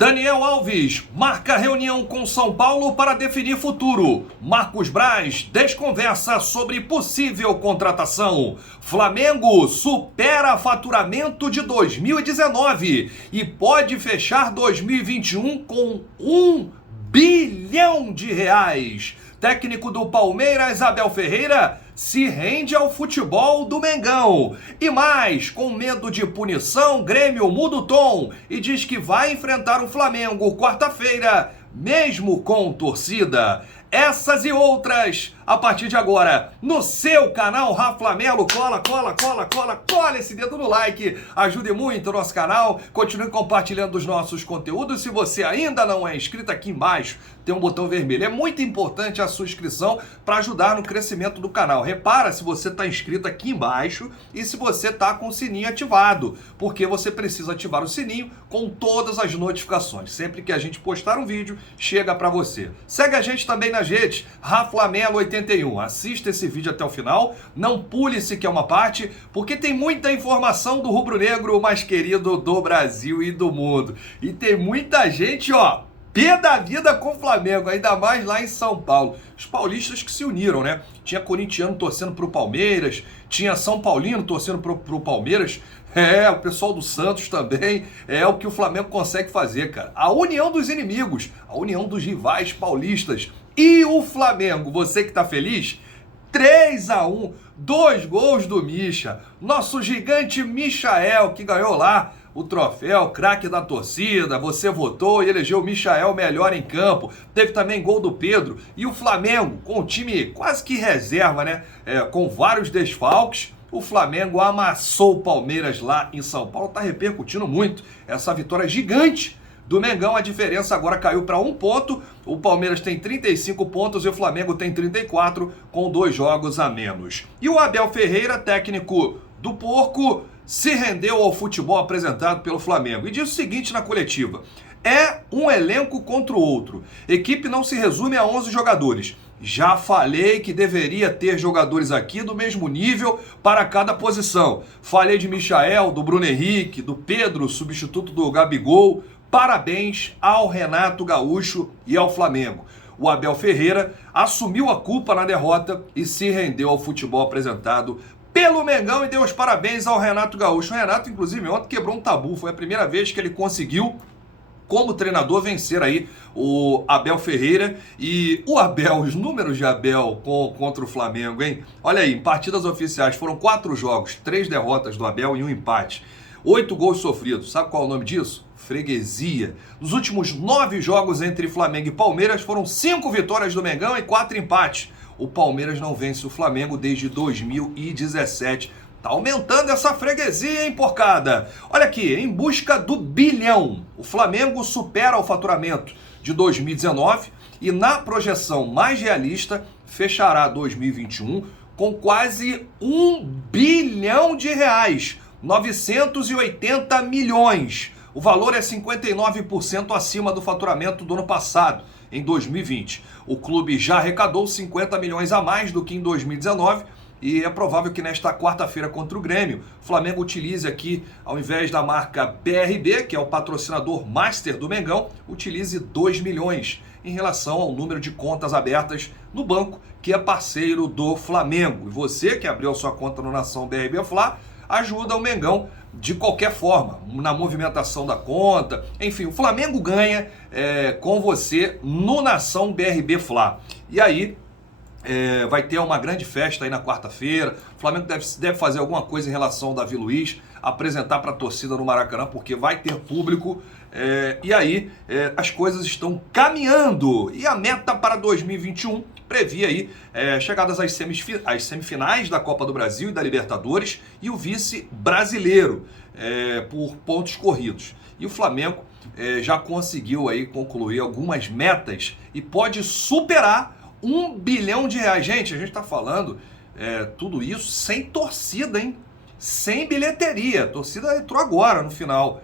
Daniel Alves marca reunião com São Paulo para definir futuro. Marcos Braz desconversa sobre possível contratação. Flamengo supera faturamento de 2019 e pode fechar 2021 com R$1 bilhão. Técnico do Palmeiras, Abel Ferreira, se rende ao futebol do Mengão. E mais, com medo de punição, Grêmio muda o tom e diz que vai enfrentar o Flamengo quarta-feira, mesmo com torcida. Essas e outras, a partir de agora, no seu canal Raflamelo. Cola esse dedo no like, ajude muito o nosso canal, continue compartilhando os nossos conteúdos. Se você ainda não é inscrito, aqui embaixo tem um botão vermelho. É muito importante a sua inscrição para ajudar no crescimento do canal. Repara se você está inscrito aqui embaixo e se você está com o sininho ativado, porque você precisa ativar o sininho com todas as notificações. Sempre que a gente postar um vídeo, chega para você. Segue a gente também nas redes, Raflamelo81. Assista esse vídeo até o final, não pule se quer uma parte, porque tem muita informação do rubro-negro mais querido do Brasil e do mundo. E tem muita gente, pé da vida com o Flamengo, ainda mais lá em São Paulo. Os paulistas que se uniram, né? Tinha corintiano torcendo pro Palmeiras, tinha São Paulino torcendo pro Palmeiras. O pessoal do Santos também. É o que o Flamengo consegue fazer, cara. A união dos inimigos, a união dos rivais paulistas. E o Flamengo, você que tá feliz? 3-1, 2 gols do Mischa. Nosso gigante Michael, que ganhou lá o troféu, craque da torcida. Você votou e elegeu o Michael melhor em campo. Teve também gol do Pedro. E o Flamengo, com o time quase que reserva, né? Com vários desfalques. O Flamengo amassou o Palmeiras lá em São Paulo. Tá repercutindo muito essa vitória gigante do Mengão. A diferença agora caiu para 1 ponto. O Palmeiras tem 35 pontos e o Flamengo tem 34, com 2 jogos a menos. E o Abel Ferreira, técnico do Porco, se rendeu ao futebol apresentado pelo Flamengo e disse o seguinte na coletiva: é um elenco contra o outro. Equipe não se resume a 11 jogadores. Já falei que deveria ter jogadores aqui do mesmo nível para cada posição. Falei de Michael, do Bruno Henrique, do Pedro, substituto do Gabigol. Parabéns ao Renato Gaúcho e ao Flamengo. O Abel Ferreira assumiu a culpa na derrota e se rendeu ao futebol apresentado pelo Mengão e deu os parabéns ao Renato Gaúcho. O Renato, inclusive, ontem quebrou um tabu. Foi a primeira vez que ele conseguiu, como treinador, vencer aí o Abel Ferreira. E o Abel, os números de Abel contra o Flamengo, hein? Olha aí, em partidas oficiais foram 4 jogos, 3 derrotas do Abel e 1 empate. 8 gols sofridos. Sabe qual é o nome disso? Freguesia. Nos últimos 9 jogos entre Flamengo e Palmeiras, foram 5 vitórias do Mengão e 4 empates. O Palmeiras não vence o Flamengo desde 2017. Tá aumentando essa freguesia, hein, porcada? Olha aqui, em busca do bilhão. O Flamengo supera o faturamento de 2019 e na projeção mais realista fechará 2021 com quase R$1 bilhão. 980 milhões. O valor é 59% acima do faturamento do ano passado, em 2020. O clube já arrecadou 50 milhões a mais do que em 2019 e é provável que nesta quarta-feira contra o Grêmio, o Flamengo utilize aqui, ao invés da marca BRB, que é o patrocinador master do Mengão, utilize 2 milhões em relação ao número de contas abertas no banco, que é parceiro do Flamengo. E você que abriu a sua conta no Nação BRB Fla, ajuda o Mengão de qualquer forma, na movimentação da conta. Enfim, o Flamengo ganha com você no Nação BRB Fla. E aí, vai ter uma grande festa aí na quarta-feira. O Flamengo deve fazer alguma coisa em relação ao Davi Luiz, apresentar para a torcida no Maracanã, porque vai ter público. E aí, as coisas estão caminhando. E a meta para 2021 previa aí chegadas às semifinais da Copa do Brasil e da Libertadores e o vice brasileiro por pontos corridos. E o Flamengo já conseguiu aí concluir algumas metas e pode superar R$1 bilhão. Gente, a gente está falando tudo isso sem torcida, hein? Sem bilheteria. A torcida entrou agora no final.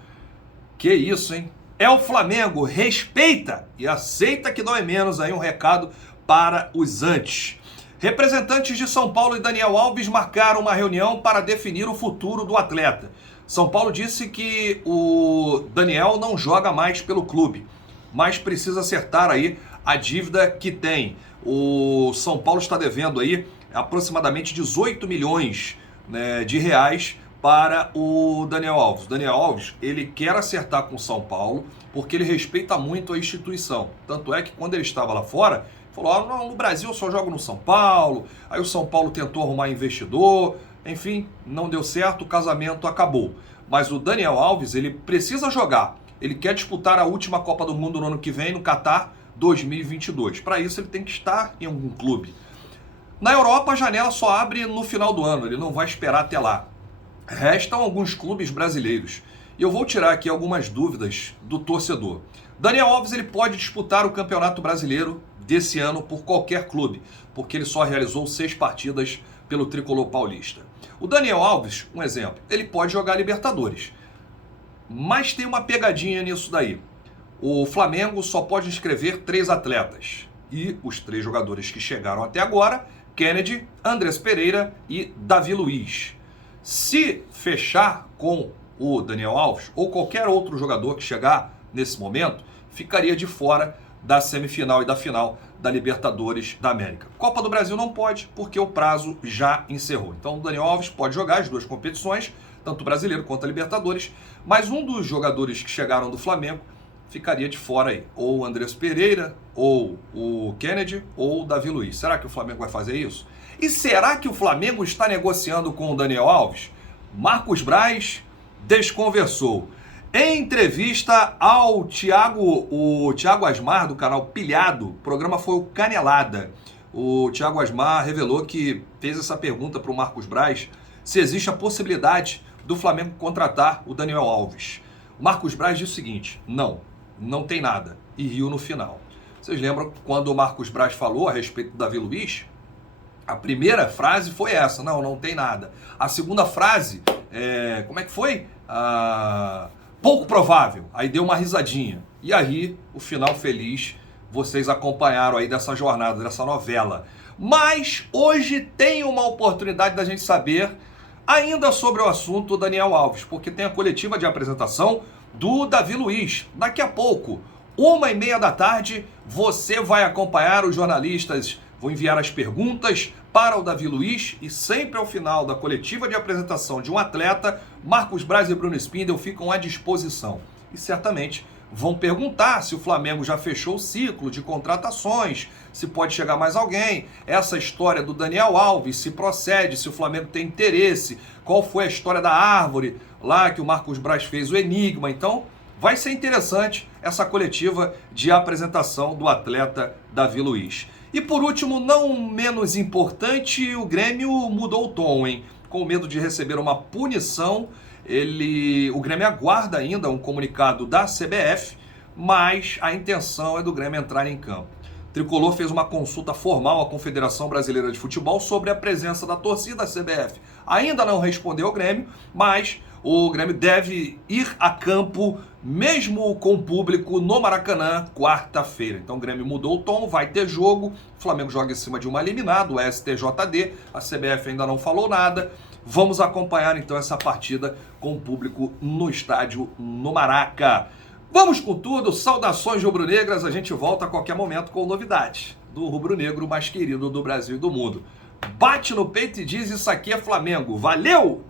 Que isso, hein? É o Flamengo, respeita e aceita que dói menos. Aí um recado para os antes. Representantes de São Paulo e Daniel Alves marcaram uma reunião para definir o futuro do atleta. São Paulo disse que o Daniel não joga mais pelo clube, mas precisa acertar aí a dívida que tem. O São Paulo está devendo aí aproximadamente 18 milhões, né, de reais para o Daniel Alves. O Daniel Alves, ele quer acertar com o São Paulo porque ele respeita muito a instituição. Tanto é que quando ele estava lá fora, falou, não, no Brasil eu só jogo no São Paulo. Aí o São Paulo tentou arrumar investidor, enfim, não deu certo, o casamento acabou. Mas o Daniel Alves, ele precisa jogar. Ele quer disputar a última Copa do Mundo no ano que vem, no Qatar 2022. Para isso ele tem que estar em algum clube. Na Europa a janela só abre no final do ano, ele não vai esperar até lá. Restam alguns clubes brasileiros. E eu vou tirar aqui algumas dúvidas do torcedor. Daniel Alves, ele pode disputar o Campeonato Brasileiro desse ano por qualquer clube, porque ele só realizou 6 partidas pelo Tricolor Paulista. O Daniel Alves, um exemplo, ele pode jogar Libertadores. Mas tem uma pegadinha nisso daí. O Flamengo só pode inscrever 3 atletas. E os 3 jogadores que chegaram até agora, Kennedy, Andrés Pereira e Davi Luiz. Se fechar com o Daniel Alves ou qualquer outro jogador que chegar nesse momento, ficaria de fora da semifinal e da final da Libertadores da América. Copa do Brasil não pode, porque o prazo já encerrou. Então o Daniel Alves pode jogar as 2 competições, tanto o brasileiro quanto a Libertadores, mas um dos jogadores que chegaram do Flamengo ficaria de fora aí. Ou o Andrés Pereira, ou o Kennedy, ou o Davi Luiz. Será que o Flamengo vai fazer isso? E será que o Flamengo está negociando com o Daniel Alves? Marcos Braz desconversou. Em entrevista ao o Thiago Asmar, do canal Pilhado, o programa foi o Canelada. O Thiago Asmar revelou que fez essa pergunta para o Marcos Braz, se existe a possibilidade do Flamengo contratar o Daniel Alves. O Marcos Braz disse o seguinte, não tem nada, e riu no final. Vocês lembram quando o Marcos Braz falou a respeito do Davi Luiz? A primeira frase foi essa, não tem nada. A segunda frase, como é que foi? Pouco provável. Aí deu uma risadinha. E aí, o final feliz, vocês acompanharam aí dessa jornada, dessa novela. Mas hoje tem uma oportunidade da gente saber ainda sobre o assunto Daniel Alves, porque tem a coletiva de apresentação do Davi Luiz. Daqui a pouco, 1h30 da tarde, você vai acompanhar os jornalistas. Vou enviar as perguntas para o Davi Luiz e sempre ao final da coletiva de apresentação de um atleta, Marcos Braz e Bruno Spindel ficam à disposição. E certamente vão perguntar se o Flamengo já fechou o ciclo de contratações, se pode chegar mais alguém, essa história do Daniel Alves, se procede, se o Flamengo tem interesse, qual foi a história da árvore lá que o Marcos Braz fez, o enigma. Então, vai ser interessante essa coletiva de apresentação do atleta Davi Luiz. E por último, não menos importante, o Grêmio mudou o tom, hein? Com medo de receber uma punição, o Grêmio aguarda ainda um comunicado da CBF, mas a intenção é do Grêmio entrar em campo. O Tricolor fez uma consulta formal à Confederação Brasileira de Futebol sobre a presença da torcida da CBF. Ainda não respondeu ao Grêmio, mas o Grêmio deve ir a campo, mesmo com público, no Maracanã, quarta-feira. Então o Grêmio mudou o tom, vai ter jogo, o Flamengo joga em cima de uma eliminada, o STJD, a CBF ainda não falou nada. Vamos acompanhar então essa partida com o público no estádio, no Maraca. Vamos com tudo, saudações rubro-negras, a gente volta a qualquer momento com novidades do rubro-negro mais querido do Brasil e do mundo. Bate no peito e diz, isso aqui é Flamengo. Valeu!